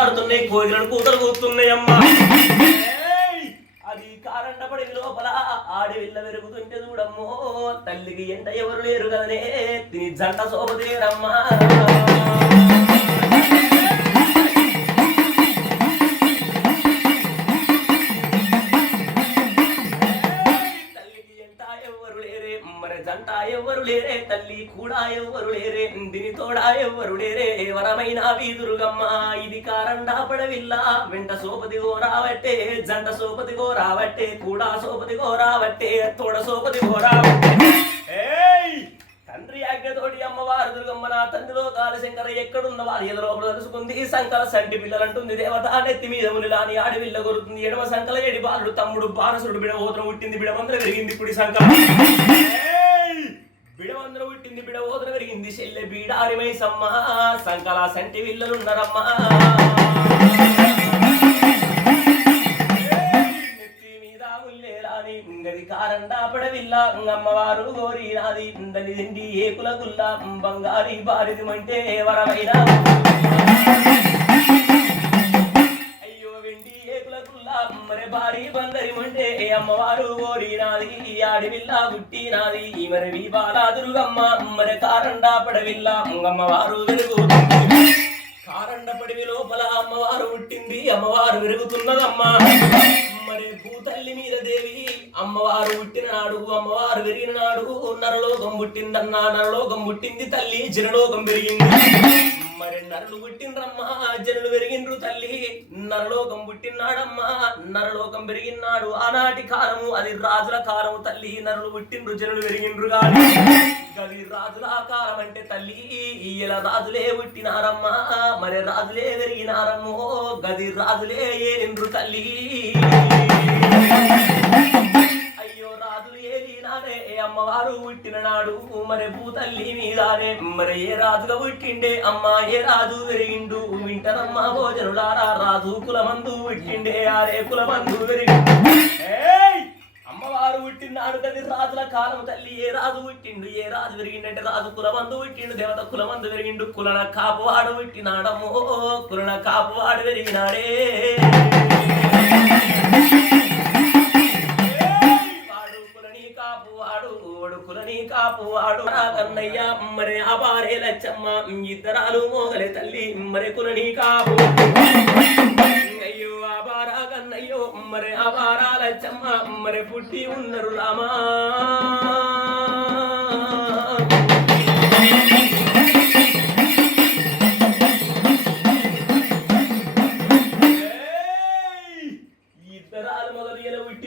ఆడుతున్నాయి, కోయిలను కూతలు కూతున్నాయమ్మా. అది కారండపడి లోపల ఆడవిల్ల పెరుగుతుంటే చూడమ్మో, తల్లికి ఎంట ఎవరు లేరు కదనే, తిని జంట శోభదేరమ్మా. జంట ఎవ్వరు లేరే, తల్లి కూడా ఎవ్వరు లేరే, దిని తోడా ఎవ్వరు లేరే, వరమైన వీదురుగమ్మ. ఇది కారండా పడవిల్ల వెంట సోపతిగో రావట్టే, జంట సోపతిగో రావట్టే, కూడా సోపతిగో రావట్టే, తోడ సోపతిగో రావట్టే. తండ్రి ఆజ్ఞతోటి అమ్మవారు దుర్గమ్మ నా తండ్రిలో కాలశంకర ఎక్కడున్న వారి ఎద లోపల తెలుసుకుంది. సంకల సంటి పిల్లలంటుంది దేవత, నెత్తి మీద మునిలాని ఆడవిల్ల కొరుతుంది. ఎడమ సంకల ఎడి బాలుడు తమ్ముడు బానసుడు బిడవోతరం పుట్టింది, బిడమందర పెరిగింది ఇప్పుడు సంకల. బిడవందర పుట్టింది, బిడవోతర పెరిగింది, చెల్లె బీడారిమై సమ్మ. సంకల సంటి పిల్లలున్నారమ్మా. గది కారండా పడవిల్ల అమ్మవారు గోరినాది, దని దిండి ఏకుల గుల్ల బంగారి బారిది మంటే వరమైనా. అయ్యో వెండి ఏకుల గుల్ల మరే భారీ బందరి మంటే అమ్మవారు గోరినాది, ఆడివిల్ల గుట్టినాది మరి వీ బాలాదురుగమ్మ. మరి కారండా పడవిల్ల అమ్మవారు వెలుగుతుంది. కారండ పడివి లోపల అమ్మవారు పుట్టింది, అమ్మవారు వెలుగుతున్నదమ్మా. మరి భూతల్లి మీద దేవి అమ్మవారు పుట్టిన నాడు, అమ్మవారు పెరిగిన నాడు నరలోకం పుట్టిందన్నా. నరలోకం పుట్టింది తల్లి, జనలోకం పెరిగింది. మరి నరులు పుట్టిండ్రమ్మా, జనులు పెరిగిండ్రు తల్లి. నరలోకం పుట్టినాడమ్మా, నరలోకం పెరిగినాడు. ఆనాటి కాలము అది రాజుల కాలము తల్లి. నరులు పుట్టిండ్రు, జనులు పెరిగిండ్రు కాదు. గది రాజుల కాలం అంటే తల్లి, ఇలా రాజులే పుట్టినారమ్మా, మరి రాజులే పెరిగినారమ్మో. గది రాజులే ఏలిండ్రు తల్లి. అయ్యో రాజులు ఏలినారే అమ్మవారు పుట్టిన నాడు, మరి భూతల్లి మీదానే. మరి ఏ రాజుగా పుట్టిండే అమ్మా, ఏ రాజు పెరిగిండు వింటనమ్మా భోజనులారా. రాజు కులమందు పుట్టిండే, ఆరే కులమందు పెరిగిండు. అమ్మవారు పుట్టినాడు కది రాజుల కాలం తల్లి. ఏ రాజు పుట్టిండు, ఏ రాజు పెరిగిండంటే రాజు కులమందు పుట్టిండు, దేవత కులమందు పెరిగిండు. కులన కాపువాడు పుట్టినాడమ్మో, కులన కాపువాడు పెరిగినాడే. కులని కాపువాడు కన్నయ్య మరి అబారే లచ్చమ్మ, ఇద్దరాలు మోగలే తల్లి మరి కులని కాపు. అయ్యో అబారా కన్నయ్యో మరి అబారా లచ్చమ్మ మరి పుట్టి ఉన్నరు రామా.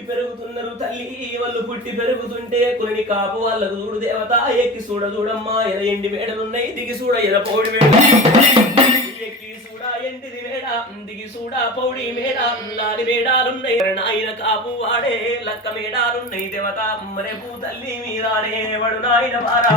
పెరుగుతున్నారు తల్లి. వాళ్ళు పుట్టి పెరుగుతుంటే కులని కాపు వాళ్ళ చూడు దేవత. ఎక్కి చూడ చూడమ్మా ఎద ఎండి మేడలున్నాయి, దిగి చూడ ఎద పౌడి మేడ. ఎక్కి చూడ ఎండిది మేడ, దిగి చూడ పౌడి మేడ. లాడి మేడాలున్నాయి నాయన కాపు వాడే, లక్క మేడాలున్నాయి దేవత. మరే పూ తల్లి మీరానే వాడు నాయన బారా.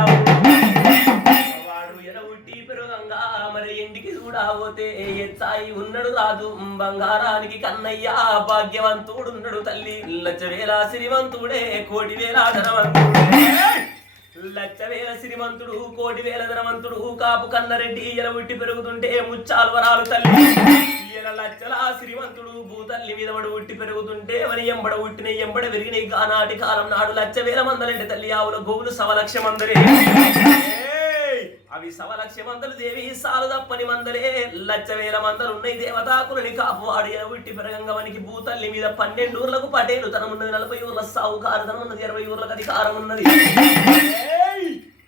పెరుగంగా మరి ఇంటికి చూడబోతే ఎచ్చాయి ఉన్నాడు రాజు. బంగారానికి కన్నయ్య భాగ్యవంతుడు ఉన్నాడు తల్లి. లచ్చవేల శ్రీమంతుడే, కోటి వేల ధనవంతుడే. లచ్చవేల శ్రీమంతుడు, కోటి వేల ధనవంతుడు కాపు కన్నరెడ్డి. ఇలా ఉట్టి పెరుగుతుంటే ముచ్చాలు వరాలు తల్లి. ఇలా లచ్చల శ్రీమంతుడు భూతల్లి మీద పడి ఉట్టి పెరుగుతుంటే మరి ఎంబడ ఉట్టిన ఎంబడ పెరిగినాయి. ఆనాటి కాలం నాడు లచ్చవేల మందలంటే తల్లి. ఆవుల గోవులు సవలక్ష మందరే. అవి సవలక్ష మందలు దేవి, సాలు తప్పని మందలే. లచ్చవేల మందలు ఉన్నాయి దేవతాకులని కాపువాడు. ఉట్టి పెరగంగవనికి భూతల్లి మీద 12 ఊర్లకు పటేలు తనం ఉన్నది, 40 ఊర్ల సావుకారు తనం ఉన్నది, 20 ఊర్లకు అధికారం ఉన్నది.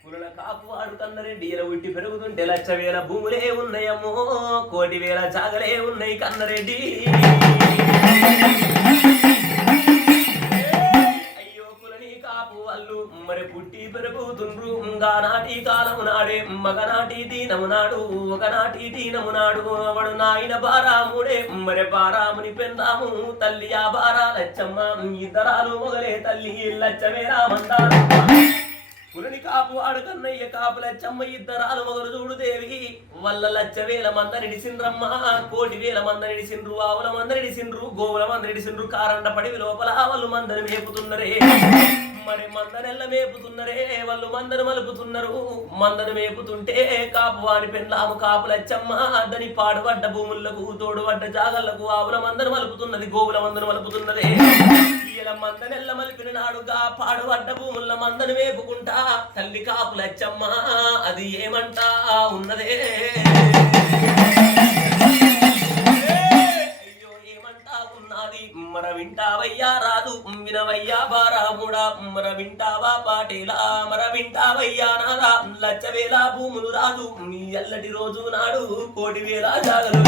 కులన కాపువాడు కన్నరెడ్డి. ఉట్టి పెరుగుతుంటే లచ్చవేల భూములే ఉన్నాయమ్మో, కోటి వేల జాగలే ఉన్నాయి కన్నరెడ్డి. మరి పుట్టి పెరుగుతుండ్రు నాటి కాలము నాడే. మగనాటి దీనము నాడు, ఒకనాటి దీనము నాడు. అవడు నాయన బారాముడే మరి బారాముని పెందాము తల్లి. ఆ బారా లచ్చమ్మ, ఇద్దరాలు మొగలే తల్లి. లచ్చమే రామందారు కులని కాపు వాడు కన్నయ్య, కాపు లచ్చమ్మ ఇద్దరాలు మొగలు చూడు దేవి. వల్ల లచ్చవేల మంద నిడిసిండ్రమ్మ, కోటి వేల మంద నిడిసిండ్రు. ఆవుల మంద నిడిసిండ్రు, గోవుల మంద నిడిసిండ్రు. కారండ పడివి లోపల వాళ్ళు మందని మేపుతున్నరే. మరి మందనెల్ల మేపుతున్నరే వాళ్ళు మందను మలుపుతున్నారు. మందను మేపుతుంటే కాపు వాని పెళ్ళాము కాపులచ్చమ్మ అద్దని పాడుపడ్డ భూములకు తోడుపడ్డ జాగళ్లకు ఆవుల మందను మలుపుతున్నది, గోవుల మందను మలుపుతున్నది. ఇలా మందనెల్ల మలిపిన నాడుగా పాడుపడ్డ భూముల మందను మేపుకుంటా తల్లి కాపులచ్చమ్మ అది ఏమంటా ఉన్నదే. మన వింటావయ్యా రాదు వినవయ్యా బారాముడా మన వింటావా పాటేలా మన వింటావయ్యా నాదా లచ్చవేల భూములు రాదు నీ ఎల్లటి రోజు నాడు 1,00,000 జాగలు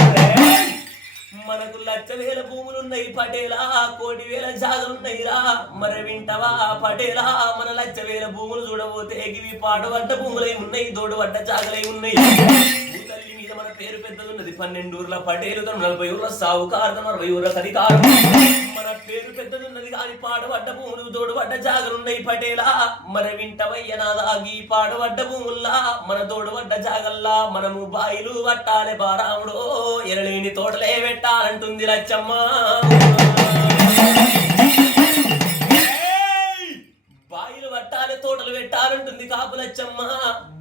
మనకు 1,00,000 భూములున్నాయి పటేలా 1,00,000 జాగలున్నాయి రా మన వింటవా పటేలా మన 1,00,000 భూములు చూడబోతే ఇవి పాడుపడ్డ భూములై ఉన్నాయి, తోడుపడ్డ జాగలై ఉన్నాయి. మన పేరు పెద్దదున్నది 12 ఊర్ల పటేలు 40 ఊర్ల సావుకారు 60 ఊర్ల అధికారం. మన పేరు పెద్దదున్నది కానీ పాడుపడ్డ భూములు తోడుపడ్డ జాగలున్నాయి పటేలా మన వింటవయ్య నాదాగి పాడుపడ్డ భూముల్లా మన తోడుపడ్డ జాగల్లా మనము బాయిలు పట్టాలే బారాముడో ఎరలేని తోటలే పెట్టాలంటుంది లచ్చమ్మ. బాయిలు పట్టాలి తోటలు పెట్టాలంటుంది కాపులచ్చమ్మ.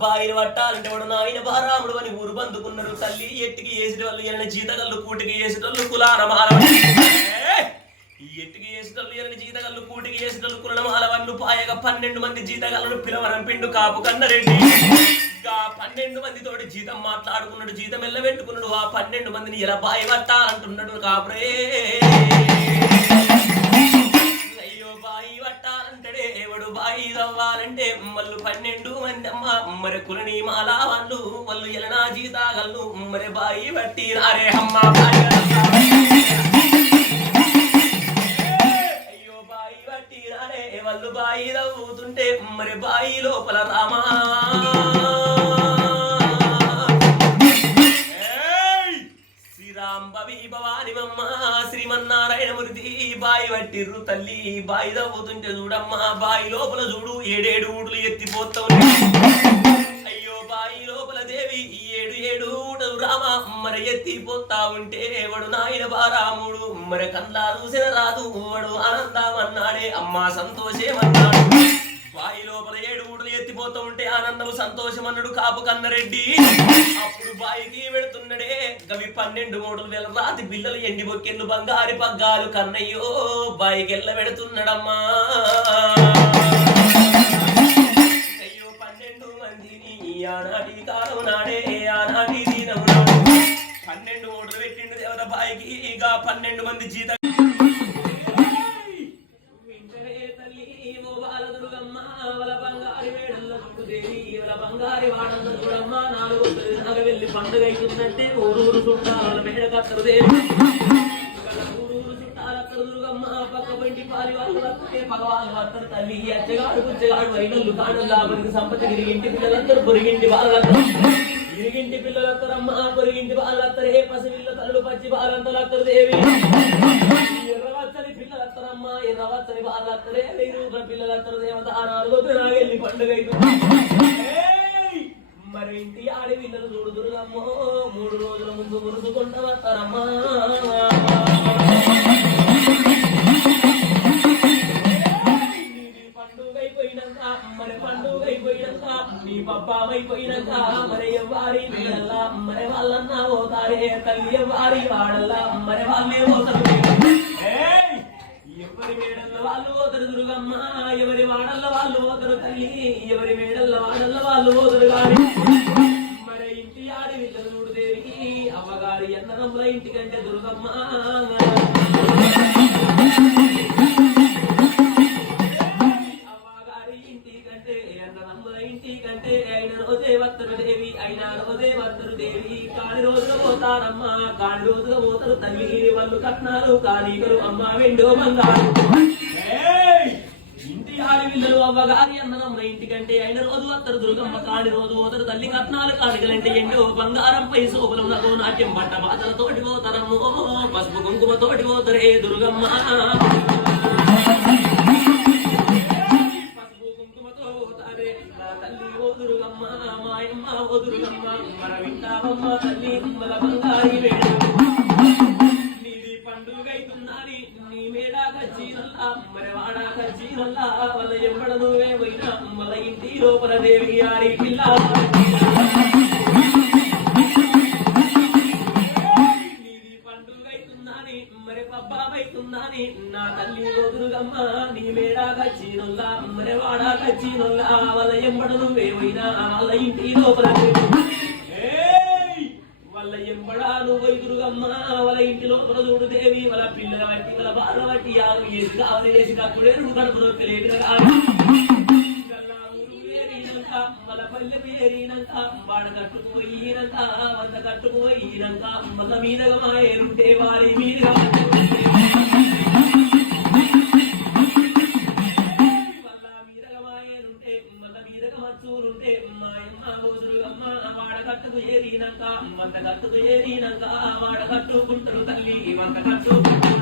బాయిలు పట్టాలంటే వాడు నాయన బారాముడు అని ఊరు బందుకున్నారు. తల్లి ఎట్టికి వేసిన వాళ్ళు ఎలని జీతగల్లు కూటికి వేసేటోళ్ళు కులానమాల ఎట్టికి వేసేటోళ్ళు ఎలని జీతగల్లు కూటికి వేసేటోళ్ళు కులనమాల వాళ్ళు పాయగా 12 మంది జీతగల్లను పిలవరం పిండు కాపు కన్నరెడ్డి. 12 మంది తోటి జీతం మాట్లాడుకున్నాడు, జీతం ఎల్ల పెట్టుకున్నాడు. ఆ 12 మందిని ఎలా బాయి పట్టాలంటున్నాడు కాపురే. ఎవడు బాయి తవ్వాలంటే మళ్ళు 12 మంది అమ్మ మరి కులని మాలా వాళ్ళు వాళ్ళు ఎలనా జీతాగళ్ళు మరి బాయి పట్టి రారే అమ్మ. అయ్యో బాయి పట్టి రారే వాళ్ళు బాయి తవ్వుతుంటే మరి బాయి లోపల రామా శ్రీమన్నారాయణమూర్తి బాయి పట్టిర్రు. తల్లి బాయి తవ్వుతుంటే చూడమ్మా బాయి లోపల చూడు 7 ఊటలు ఎత్తిపోతా ఉన్నాయి. అయ్యో బాయి లోపల దేవి 7 ఊటలు రామ మరి ఎత్తిపోతా ఉంటే వాడు నాయన బారాముడు మరి కల్లా చూసిన రాదు వాడు ఆనందమన్నాడే అమ్మా సంతోషమన్నాడు. బాయి లోపల 7 ఊటలు ఎత్తిపోతూ ఉంటే ఆనందము సంతోషం అన్నాడు కాపు కన్నరెడ్డి. అప్పుడు బాయికి వెళుతున్నాడే గవి 12 మూటలు రాతి బిల్లలు ఎండి బొక్కెళ్ళు బంగారి పగ్గాలు కన్నయ్యో బాయికి వెళ్ళ పెడుతున్నాడమ్మా. అయ్యో 12 మందిని ఆనాటి కాలం నాడే ఆనాటి దినం 12 మూటలు పెట్టిండు దేవత బాయికి. ఇక 12 మంది జీతం బంగారి వాడలు చూడమ్మ 4 వెళ్ళి పండుగ అవుతుందంటే ఊరూరు చుట్టాల మేడ కత్తరు దేవి ఊరూరు చుట్టాల దుర్గమ్మ పక్క పంటి పాలి వాళ్ళు వస్తే పగవాళ్ళు వస్తారు. తల్లి అచ్చగాడు పుచ్చగాడు వైనల్లు కాడల్లా మనకి సంపద ఇరిగింటి పిల్లలందరూ పొరిగింటి వాళ్ళందరూ ఇరిగింటి పిల్లలత్తరమ్మ పొరిగింటి వాళ్ళత్తరే పసిపిల్ల తల్లు పచ్చి వాళ్ళంతలత్తరు దేవి. ఎర్రవచ్చని పిల్లలత్తరమ్మ ఎర్రవచ్చని వాళ్ళత్తరే 1000 రూపాయల పిల్లలత్తరు దేవత 4 నాగెళ్ళి పండుగ అవుతుంది. మరి ఇంటి ఆడి పిల్లలు చూడు దుర్గమ్మో 3 రోజుల ముందు మురుసుకుంట వస్తారమ్మా. పండుగ అయిపోయినాక మరి పండుగ అయిపోయినాక నీ పబ్బామైపోయినాక మరి ఎవ్వారి మేడల్లా మరి వాళ్ళన్నా పోతారే తల్లి ఎవ్వారి వాడల్లా మరి వాళ్ళే పోతారు. ఎవరి మేడల్ల వాళ్ళు పోతారు దుర్గమ్మ ఎవరి వాడల్ల వాళ్ళు పోతారు తల్లి ఎవరి మేడల్ల వాడల్ల వాళ్ళు పోతారు. కానీ మరి ఇంటి ఆడి వీళ్ళ చూడు దేవి అవ్వగారి అన్నదమ్ముల ఇంటికంటే దుర్గమ్మ అవ్వగారి ఇంటికంటే అన్నదమ్ముల ఇంటికంటే అయిన రోజే వత్తరు దేవి అయినా రోజే వత్తరు దేవి. కాని రోజుగా పోతారమ్మా కాని రోజుగా పోతారు తల్లి వాళ్ళు కట్నాలు కానీగలు అమ్మ వెండో బంగారు. ఇంటి ఆడి వీళ్ళు అవ్వగారి అన్నదమ్ముల ఇంటికంటే అయిన రోజు వత్తరు దుర్గమ్మ కాని రోజు పోతారు తల్లి కట్నాలు కానికలంటే ఎండో బంగారంపై శోభలం నగో నాట్యం పట్ట బాధలతోటి పోతారమ్మో పసుపు కుంకుమతోటి పోతారే దుర్గమ్మ. తల్లి ఓ దుర్గమ్మ మాయమ్మ ఓ దుర్గమ్మ మన వింటావమ్మ తల్లి మన బంగారి వేడు నీది పండుగ అవుతున్నది నీ మేడా కచ్చీరల్లా మరి వాడా కచ్చీరల్లా వాళ్ళ ఎంబడ దేవి ఆడి పిల్ల నీది పండుగైతుందని మరి పబ్బాబైతుందని నా తల్లి గోదురుగమ్మ నీ మేడాకచ్చినుల్లా మరి వాడాకచ్చినుల్లా వాళ్ళ ఎంబడు నువ్వేమైనా వాళ్ళ ఇంటి లోపల వాళ్ళ ఎంబడా నువ్వు ఎదురుగమ్మ వాళ్ళ ఇంటి లోపల చూడు దేవి వాళ్ళ పిల్లల బట్టి వాళ్ళ బాధ బట్టి యాలు వేసి కావాలి వేసి కప్పుడే నువ్వు కడుపు నొప్పి లేదు వాళ్ళ పల్లె ఏరినాక వాడు కట్టుకుపోయినాక వంద కట్టుకుపోయినాక మళ్ళ మీదగా మాయేరుంటే వారి మీదుగా వాడకట్టుకు ఏరినాక వంట కట్టుకు ఏరినాక వాడకట్టుకుంటారు తల్లి వంట కట్టుకుంటారు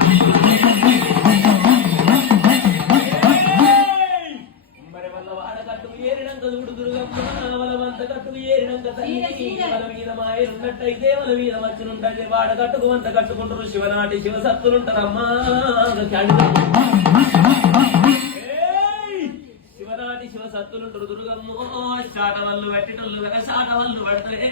మరి వాళ్ళ వాడకట్టుకు ఏరినాక చూడు దుర్గమ్మ వాళ్ళ వంట కట్టుకు ఏరినాక తల్లి వాళ్ళ మీద మాయలున్నట్టయితే వాళ్ళ మీద వచ్చునుంటే వాడకట్టుకు వంట కట్టుకుంటారు శివనాటి శివ సత్తులుంటారమ్మా శివ సత్తులుంటారు దుర్గమ్మ చాట వాళ్ళు పెట్టేటోళ్ళు కదా చాట వాళ్ళు పడతారే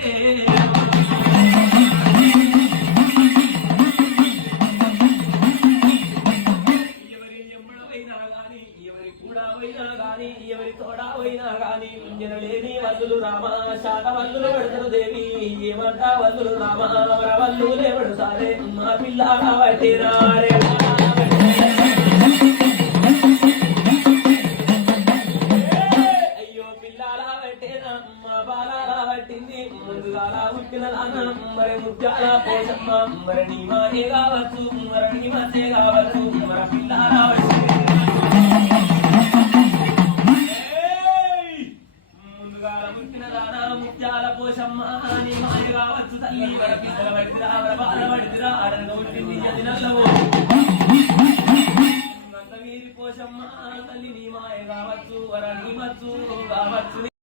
ఎవరి ఎమ్మడమైనా గాని ఎవరి కూడా అయినా గాని ఎవరి తోడా అయినా గాని లేని వల్లులు రామ చాట వల్లులు పెడతారు దేవి ఏమంటా వల్లులు రామ వల్లు లేవడు సారే మా పిల్ల పట్టినాడే మరి ముత్యాల పోసమ్మ మరి నీ మానే కావచ్చు మరి నీ మధ్య కావచ్చు మరి పిల్ల ముందుగా ముట్టిన దానా ముత్యాల పోసమ్మ నీ మాయ కావచ్చు తల్లి మరి పిల్లల పడిదిరా మరి బాల పడిదిరా ఆడగా పుట్టింది జదినల్లవో నందగిరి పోసమ్మ తల్లి నీ మాయ కావచ్చు వర నీ మచ్చు కావచ్చు